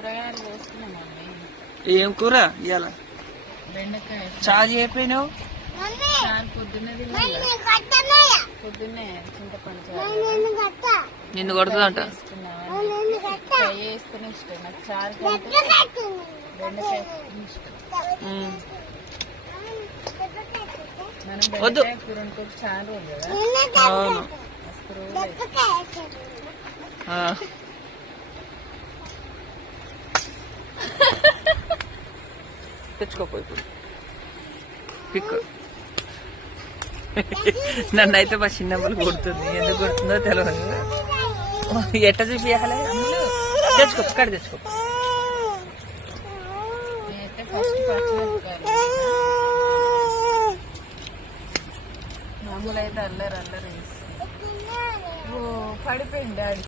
కూరగాయలు కోస్తున్నాం మమ్మీ. ఏం కూర ఇవాళ? బెండకాయ. చారు చెప్పినావు. చారు పొద్దున్నే పొద్దున్నే చింతపండు చారు నిన్ను కొడుతుందంట. ఫ్రై చేస్తేనే ఇష్టం నాకు. చారు కంటే బెండకాయ ఇష్టం. మనం బెండకాయ కూర అనుకోవచ్చు, చారు కదా. అవును. తెచ్చుకోపోయి పిక్. నన్ను అయితే మా చిన్నమ్మలు కొడుతుంది. ఎందుకు కొడుతుందో తెలియదు. ఎట్ట చూపియాలి? తెచ్చుకో, ఇక్కడ తెచ్చుకో. నేనైతే ఫస్ట్ మామూలు అయితే అల్లరి అల్లరి. ఓ పడిపోయింది డాడీ.